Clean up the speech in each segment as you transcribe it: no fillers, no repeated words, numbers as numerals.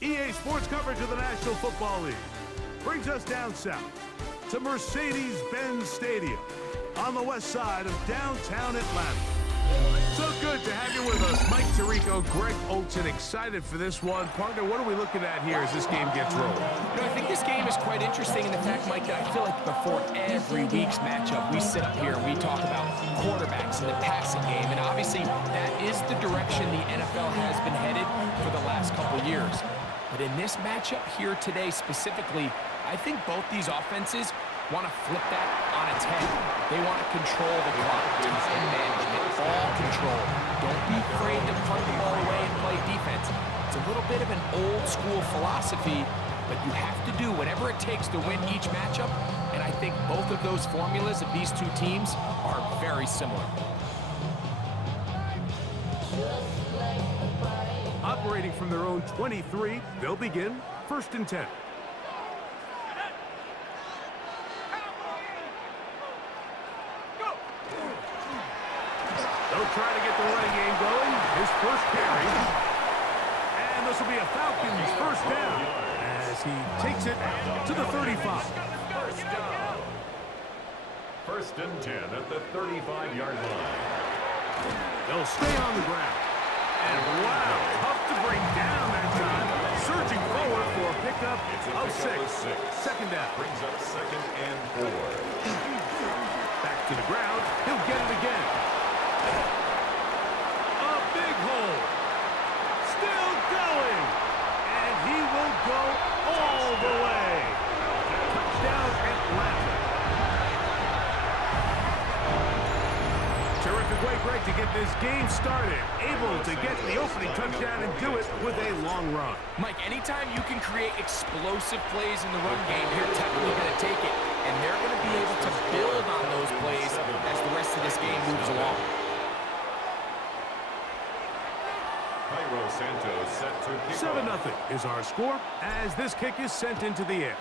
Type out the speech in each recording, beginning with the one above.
EA Sports coverage of the National Football League brings us down south to Mercedes-Benz Stadium on the west side of downtown Atlanta. So good to have you with us. Mike Tirico, Greg Olson, excited for this one. Partner, what are we looking at here as this game gets rolling? You know, I think this game is quite interesting in the fact, Mike, that I feel like before every week's matchup, we sit up here and we talk about quarterbacks in the passing game. And obviously, that is the direction the NFL has been headed for the last couple years. But in this matchup here today specifically, I think both these offenses want to flip that on its head. They want to control the clock, time management, ball control. Don't be afraid to punt the ball away and play defense. It's a little bit of an old school philosophy, but you have to do whatever it takes to win each matchup, and I think both of those formulas of these two teams are very similar. Operating from their own 23, they'll begin 1st and 10. They'll try to get the running game going. His first carry. And this will be a Falcons first down as he takes it to the 35. First down. 1st and 10 at the 35-yard line. They'll stay on the ground. And wow, tough to bring down that time. Surging forward for a pickup of 6. 2nd down. Brings up 2nd and 4. Back to the ground. He'll get it again. A big hole. Still going. And he will go all the way. Touchdown, Atlanta. Terrific way, Greg, to get this game started. Able to get the opening touchdown and do it with a long run. Mike, anytime you can create explosive plays in the run game, you're definitely going to take it. And they're going to be able to build on those plays as the rest of this game moves along. Santos set to kick 7-0 is our score as this kick is sent into the air.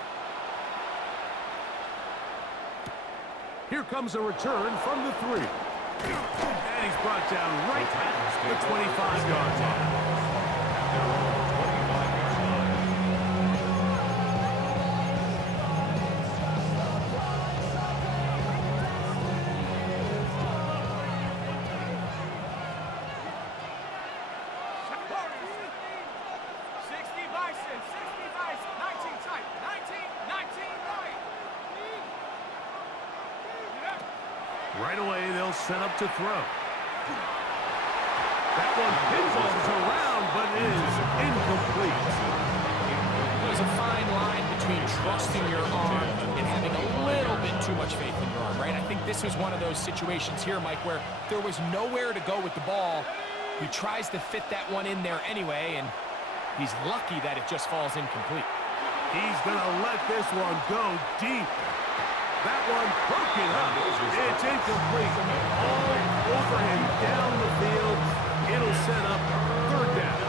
Here comes a return from the 3. And he's brought down right at the 25-yard line. Right away, they'll set up to throw. That one pinballs around, but is incomplete. There's a fine line between trusting your arm and having a little bit too much faith in your arm, right? I think this was one of those situations here, Mike, where there was nowhere to go with the ball. He tries to fit that one in there anyway, and he's lucky that it just falls incomplete. He's going to let this one go deep. That one broken up. It's incomplete. All over him down the field. It'll set up 3rd down.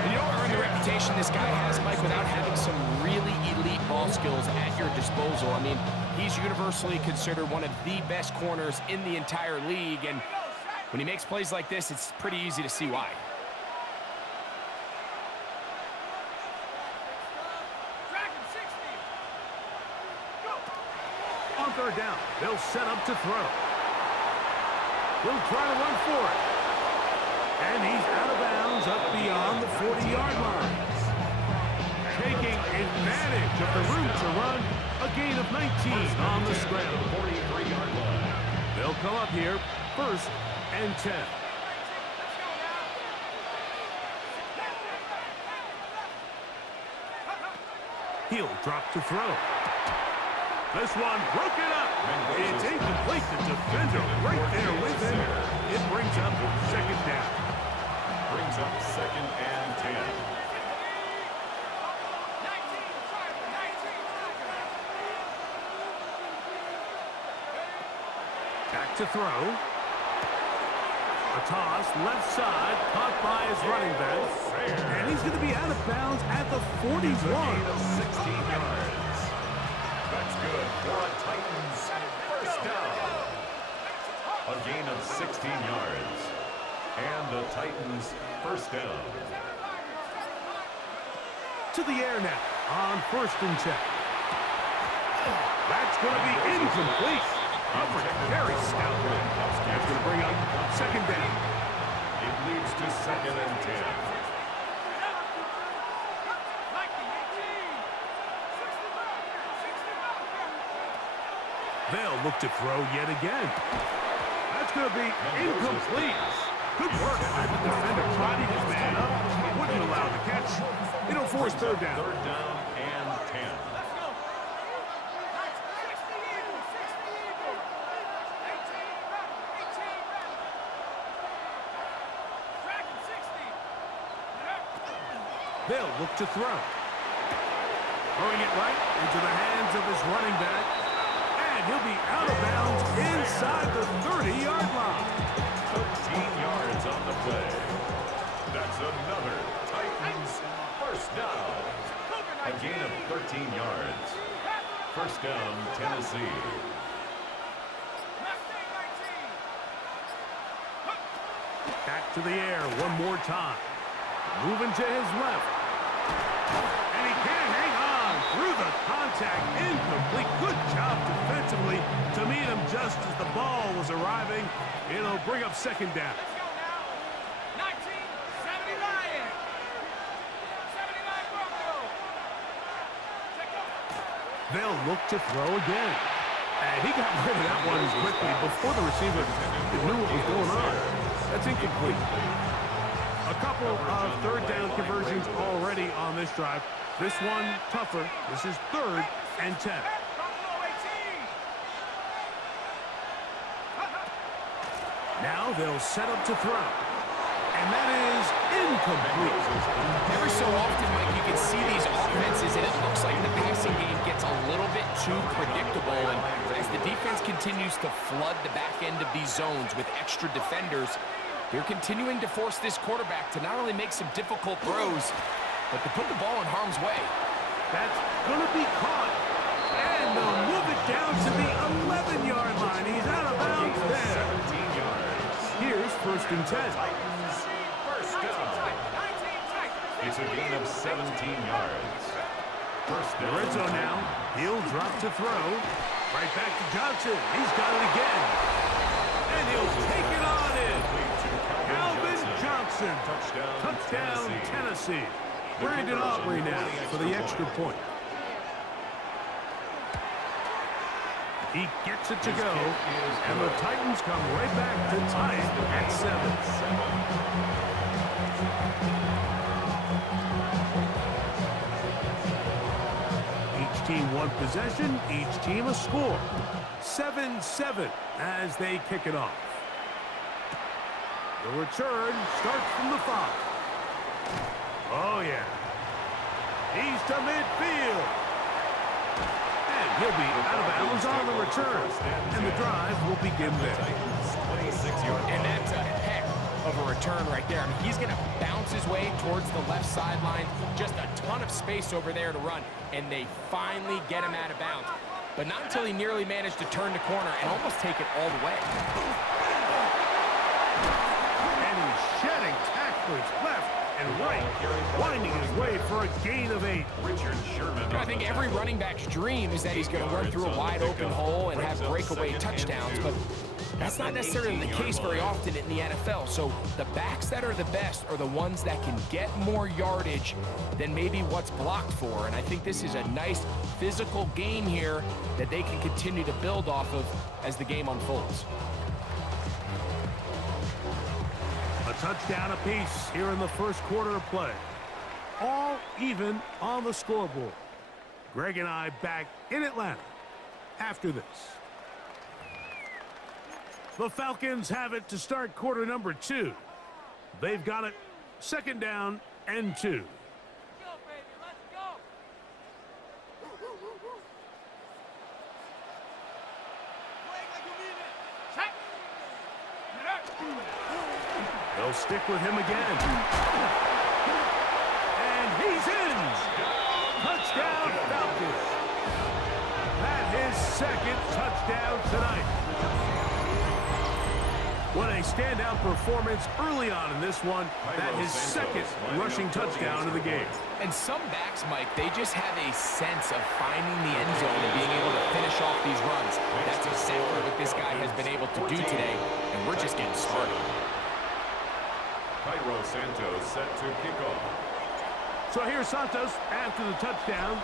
And you don't earn the reputation this guy has, Mike, without having some really elite ball skills at your disposal. I mean, he's universally considered one of the best corners in the entire league. And when he makes plays like this, it's pretty easy to see why. On 3rd down, they'll set up to throw. He'll try to run for it. And he's out of bounds up beyond the 40-yard line. Taking advantage of the room to run, a gain of 19 on the scramble. 43-yard line. They'll come up here, 1st and 10. He'll drop to throw. This one broken up. It's incomplete. The defender right there with him. It brings up 2nd down. Brings up 2nd and 10. Back to throw. A toss, left side, caught by his running back. And he's going to be out of bounds at the 41. 16 yards. That's good for a Titans first down. A gain of 16 yards. And the Titans first down. to the air now on 1st and 10. That's going to be incomplete. Coverage very stout. That's going to bring up 2nd down. It leads to 2nd and 10. They'll look to throw yet again. That's going to be incomplete. Good work by the defender, prodding his man up. Wouldn't allow the catch. It'll force 3rd down. 3rd down and 10. They'll look to throw. Throwing it right into the hands of his running back. And he'll be out of bounds inside the 30-yard line. 13 yards on the play. That's another Titans 1st down. A gain of 13 yards. 1st down, Tennessee. Back to the air one more time. Moving to his left. And he can't hang on through the contact. Incomplete. Good job defensively to meet him just as the ball was arriving. It'll bring up 2nd down. Let's go now. 1970 Lions. 79 Broncos. They'll look to throw again. And he got rid of that one quickly before the receiver knew what was going on. That's incomplete. A couple of 3rd down conversions already on this drive. This one tougher. This is 3rd and 10. Now they'll set up to throw. And that is incomplete. Every so often, Mike, you can see these offenses, and it looks like the passing game gets a little bit too predictable. And as the defense continues to flood the back end of these zones with extra defenders, they're continuing to force this quarterback to not only make some difficult throws, but to put the ball in harm's way. That's going to be caught. And they'll move it down to the 11-yard line. He's out of bounds there. 17 yards. Here's 1st and 10. Titans 1st down. It's a gain of 17 yards. 1st down. Lorenzo now. He'll drop to throw. Right back to Johnson. He's got it again. And he'll take it on in. Calvin Johnson. Touchdown, Tennessee. Brandon Aubrey now for the extra point. He gets it to go, and the Titans come right back to tie it at 7. Each team one possession, each team a score. 7-7 as they kick it off. The return starts from the 5. Oh, yeah. He's to midfield. And he'll be out of bounds on the return. And the drive will begin there. And that's a heck of a return right there. I mean, he's going to bounce his way towards the left sideline. Just a ton of space over there to run. And they finally get him out of bounds. But not until he nearly managed to turn the corner and almost take it all the way. And he's shedding tacklers left and right, winding his way for a gain of 8. Richard Sherman. I think every running back's dream is that he's going to run through a wide open hole and have breakaway touchdowns, but that's not necessarily the case very often in the NFL. So the backs that are the best are the ones that can get more yardage than maybe what's blocked for. And I think this is a nice physical game here that they can continue to build off of as the game unfolds. A touchdown apiece here in the first quarter of play. All even on the scoreboard. Greg and I back in Atlanta after this. The Falcons have it to start quarter number 2. They've got it 2nd down and 2. They'll stick with him again. And he's in. Touchdown, Falcons. That is 2nd touchdown tonight. What a standout performance early on in this one. That his second rushing touchdown of the game. And some backs, Mike, they just have a sense of finding the end zone and being able to finish off these runs. That's exactly what this guy has been able to do today, and we're just getting started. Cairo Santos set to kick off. So here's Santos after the touchdown.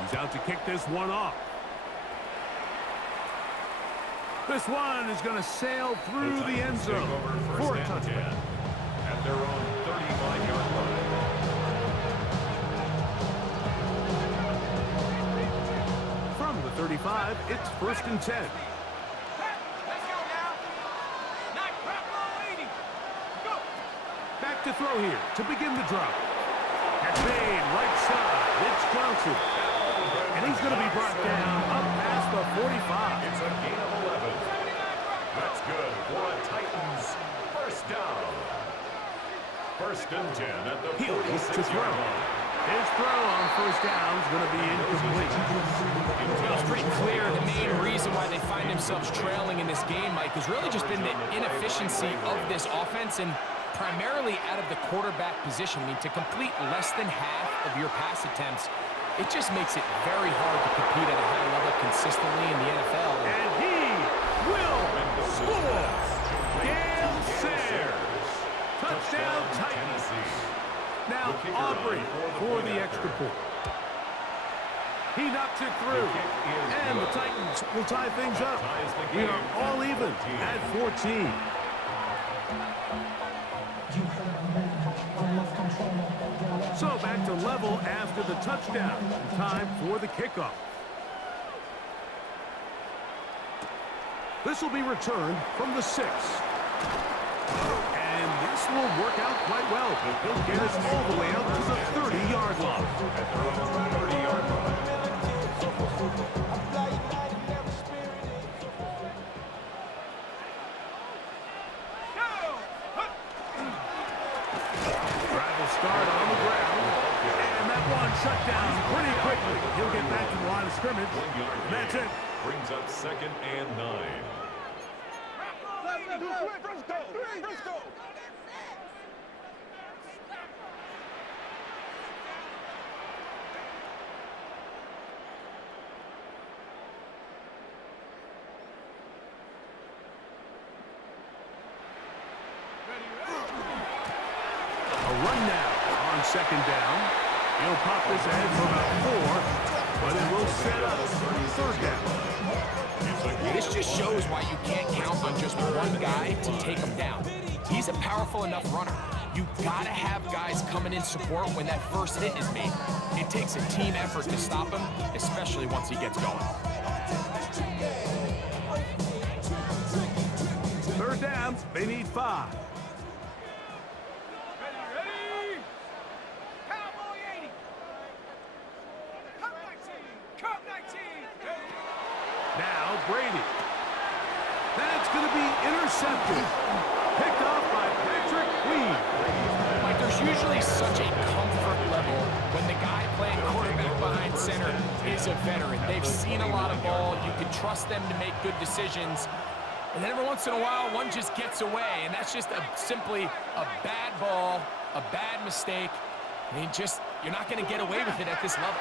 He's out to kick this one off. This one is going to sail through the end zone for a touchdown. At their own 35-yard line. From the 35, it's 1st and 10. Let's go now. Not Pablo 80. Go. Back to throw here to begin the drop. Catch made, right side. It's Johnson. And he's going to be brought down up past the 45. It's a gain of 11. That's good for a Titans first down. 1st and 10 at the 46-yard line. His throw on 1st down is going to be incomplete. It's pretty clear the main reason why they find themselves trailing in this game, Mike, has really just been the inefficiency of this offense and primarily out of the quarterback position. I mean, to complete less than half of your pass attempts, it just makes it very hard to compete at a high level consistently in the NFL. And he will score. Gale Sayers. Touchdown Titans. Now Aubrey for the extra point. He knocks it through. And the Titans will tie things up. We are all even at 14. So back to level after the touchdown. Time for the kickoff. This will be returned from the 6. And this will work out quite well. He'll get us all the way out to the 30-yard line. At their own 30-yard line. Drive will start on the ground. And that one shut down pretty quickly. He'll get back to the line of scrimmage. And that's it. Brings up 2nd and 9. A run now on 2nd down. He'll pop this ahead for about 4, but it will set up 3rd down. This just shows why you can't count on just one guy to take him down. He's a powerful enough runner. You gotta have guys coming in support when that first hit is made. It takes a team effort to stop him, especially once he gets going. 3rd down, they need 5. Ready? Cowboy 80. Cup 19. Cup 19. Now Brady. That's going to be intercepted. Picked off by Patrick Queen. Like, there's usually such a comfort level when the guy playing quarterback behind center is a veteran. They've seen a lot of ball. You can trust them to make good decisions. And then every once in a while, one just gets away, and that's just simply a bad ball, a bad mistake. I mean, you're not going to get away with it at this level.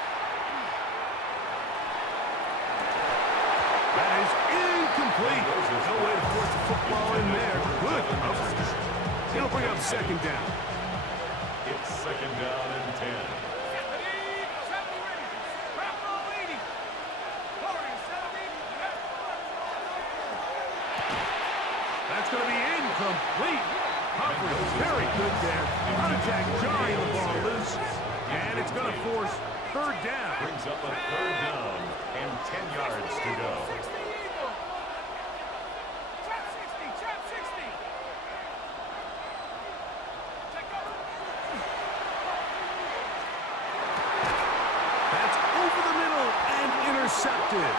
That is incomplete. No way to force the football in there. Good coverage. He'll bring up 2nd down. It's 2nd down and 10. That's going to be incomplete. Coverage very good there. Contact jarring the ball loose. And it's going to force 3rd down. Brings up a 3rd down and 10 yards to go. That's over the middle and intercepted.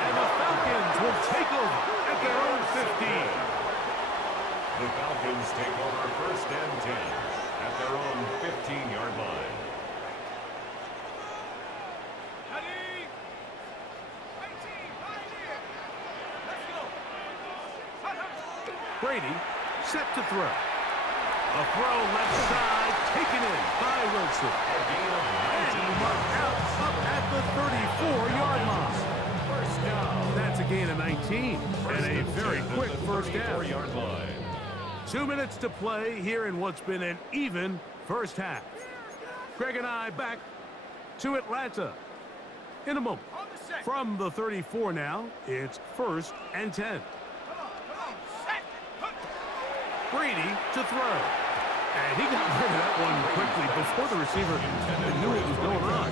And the Falcons will take over at their own 15. The Falcons take over 1st and 10 at their own 15-yard line. Brady set to throw. A throw left side, taken in by Wilson. And marked out up at the 34-yard line. First down. That's a gain of 19 and a very quick first down. 34-yard line. 2 minutes to play here in what's been an even first half. Greg and I back to Atlanta in a moment. On the set. From the 34 now, it's 1st and 10. Come on, set. Brady to throw. And he got rid of that one quickly before the receiver knew what was going on.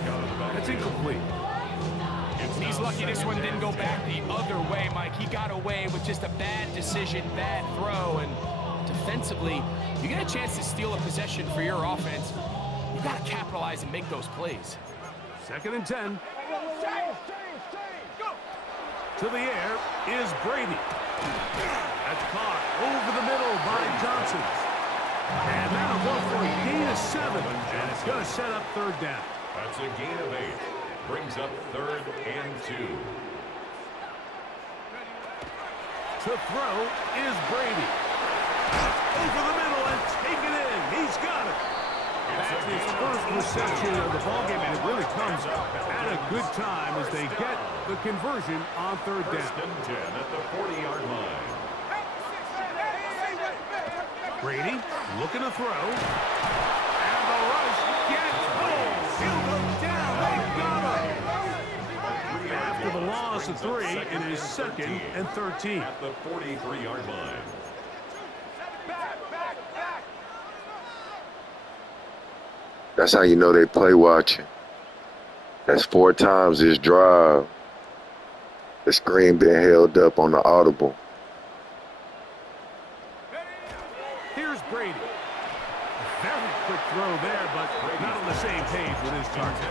That's incomplete. He's lucky this one didn't go back the other way, Mike. He got away with just a bad decision, bad throw, and defensively, you get a chance to steal a possession for your offense. You got to capitalize and make those plays. 2nd and 10. Go. To the air is Brady. That's caught over the middle by Johnson. And that'll go for a gain of 7. And it's going to set up 3rd down. That's a gain of 8. Brings up 3rd and 2. To throw is Brady. Over the middle and taken in. He's got it. That's his first reception of the ballgame, and it really comes at a good time as they get the conversion on 3rd down. First and 10 at the 40-yard line. Brady looking to throw. And the rush gets home. He'll go down. They got him. After the loss of 3, it is 2nd and 13. At the 43-yard line. That's how you know they play watching. That's 4 times this drive. The screen been held up on the audible. Here's Brady. A very quick throw there, but not on the same page with his target.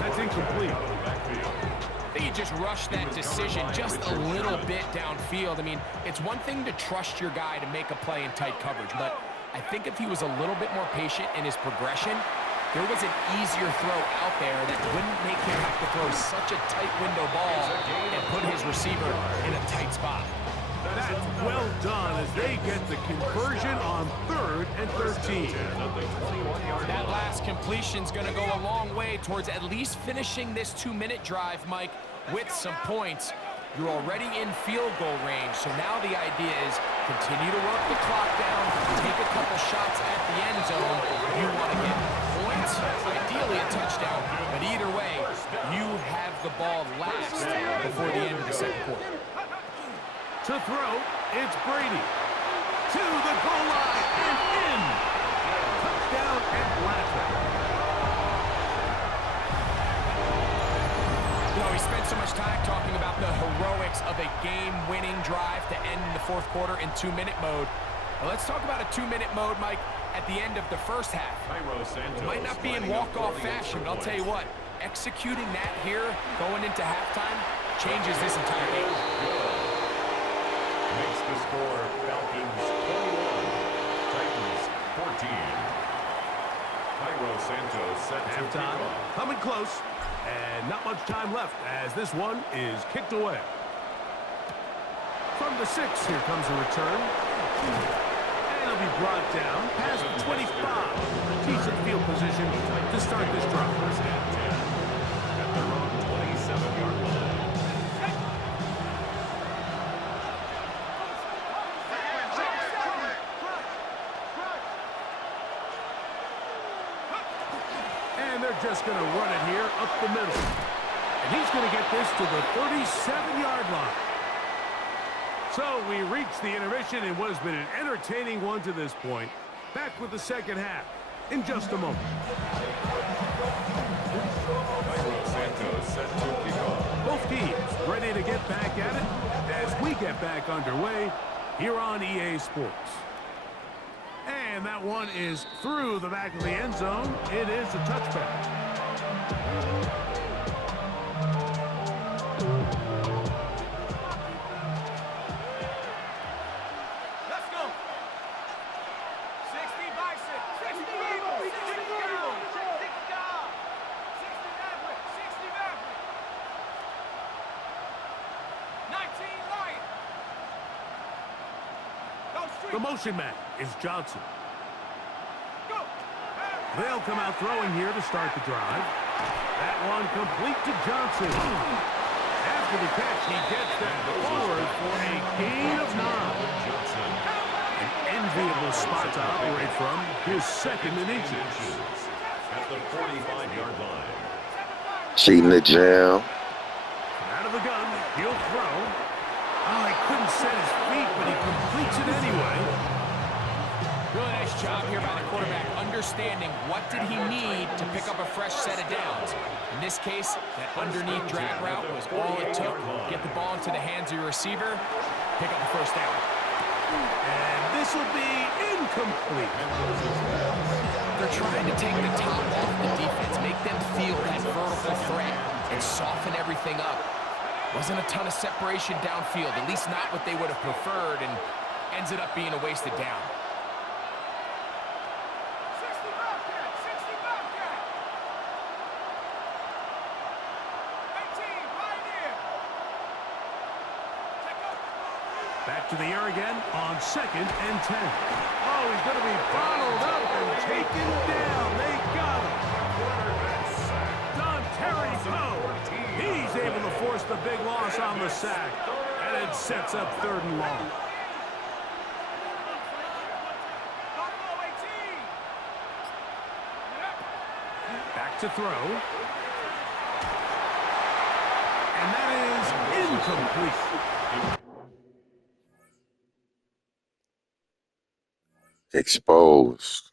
That's incomplete. I think he just rushed that decision just a little bit downfield. I mean, it's one thing to trust your guy to make a play in tight coverage, but I think if he was a little bit more patient in his progression, there was an easier throw out there that wouldn't make him have to throw such a tight window ball and put his receiver in a tight spot. That's well done as they get the conversion on 3rd and 13. That last completion's going to go a long way towards at least finishing this 2-minute drive, Mike, with some points. You're already in field goal range, so now the idea is continue to work the clock down, take a couple shots at the end zone. You want to get points, ideally a touchdown, but either way, you have the ball last before the end of the 2nd quarter. To throw, it's Brady. To the goal line and in. Touchdown Atlanta. You know, we spent so much time talking about the heroics of a game-winning drive to end the 4th quarter in 2-minute mode. Well, let's talk about a 2-minute mode, Mike, at the end of the 1st half. It might not be in walk-off fashion, but I'll tell you what, executing that here going into halftime changes this entire game. Makes the score Falcons 21, Titans 14. Cairo Santos set to kick Halftime off. coming close, and not much time left as this one is kicked away. From the 6, here comes a return. And it'll be brought down past the 25. Decent field position to start this drive. First and 10 at their own 27-yard line. And they're just going to run it here up the middle. And he's going to get this to the 37-yard line. So we reach the intermission in what has been an entertaining one to this point. Back with the 2nd half in just a moment. Cairo Santos set to kick off. Both teams ready to get back at it as we get back underway here on EA Sports. And that one is through the back of the end zone. It is a touchback. Let's go. 60 bicep. 60 Eagles. 60 Eagles. 60 God. 60 Maverick. 60 Maverick. 19 Lion. Go Street. The motion man is Johnson. They'll come out throwing here to start the drive. That one complete to Johnson. After the catch, he gets that forward for a gain of 9. An enviable spot to operate from. His second in inches. At the 45-yard line. Cheating the jam. Out of the gun, he'll throw. Oh, he couldn't set his feet, but he completes it anyway. Really nice job here by the quarterback, understanding what did he need to pick up a fresh set of downs. In this case, that underneath drag route was all it took. Get the ball into the hands of your receiver, pick up the first down. And this will be incomplete. They're trying to take the top off the defense, make them feel that vertical threat, and soften everything up. Wasn't a ton of separation downfield, at least not what they would have preferred, and ends it up being a wasted down. Back to the air again on 2nd and 10. Oh, he's going to be bottled up and taken down. They got him. Terry Poe. He's able to force the big loss on the sack. And it sets up 3rd and long. Back to throw. And that is incomplete. Exposed.